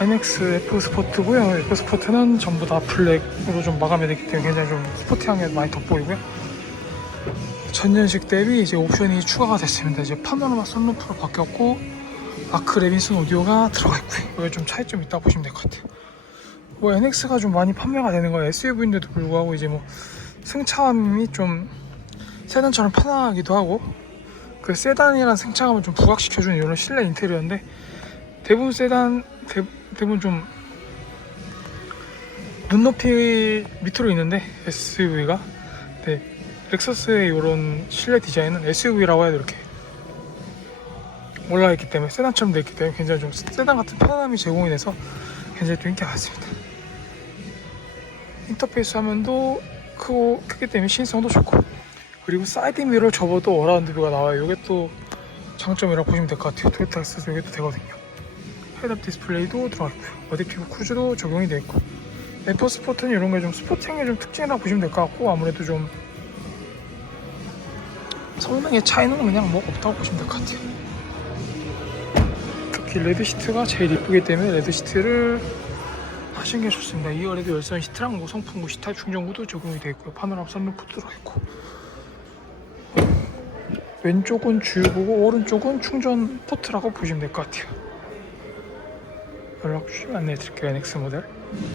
NX F 스포트고요. F 스포트는 전부 다 블랙으로 좀 마감이 되기 때문에 굉장히 좀 스포티하게 많이 돋보이고요. 전년식 대비 이제 옵션이 추가가 됐습니다. 이제 파노라마 선루프로 바뀌었고 아크 레빈슨 오디오가 들어가 있고요. 이게 좀 차이점이 있다고 보시면 될 것 같아요. 뭐 NX가 좀 많이 판매가 되는 거예요. SUV인데도 불구하고 이제 뭐 승차감이 좀 세단처럼 편하기도 하고 그 세단이란 승차감을 좀 부각시켜주는 이런 실내 인테리어인데 대부분 세단 대, 대부분 좀 눈높이 밑으로 있는데 SUV가 네, 렉서스의 이런 실내 디자인은 SUV라고 해야 돼 이렇게 올라가 있기 때문에 세단처럼 되어 있기 때문에 굉장히 좀 세단 같은 편안함이 제공이 돼서 굉장히 좀 인기가 많습니다. 인터페이스 화면도 크고 크기 때문에 신성도 좋고 그리고 사이드 미러를 접어도 어라운드 뷰가 나와요. 이게 또 장점이라고 보시면 될 것 같아요. 토요타 엑스도 이게 또 되거든요. 헤드업 디스플레이도 들어가 있고요. 어댑티브 크루즈도 적용이 되어 있고 에퍼 스포트는 이런 게 좀 스포팅의 좀 특징이라고 보시면 될 것 같고 아무래도 좀 성능의 차이는 그냥 뭐 없다고 보시면 될 것 같아요. 특히 레드 시트가 제일 이쁘기 때문에 레드 시트를 하시는 게 좋습니다. 2열에도 열선 시트랑 뭐 성풍구 시타입 충전구도 적용이 되어 있고요. 파노라마 선루프도 들어 있고 왼쪽은 주유구고 오른쪽은 충전 포트라고 보시면 될 것 같아요. Roche Electric Phoenix Model.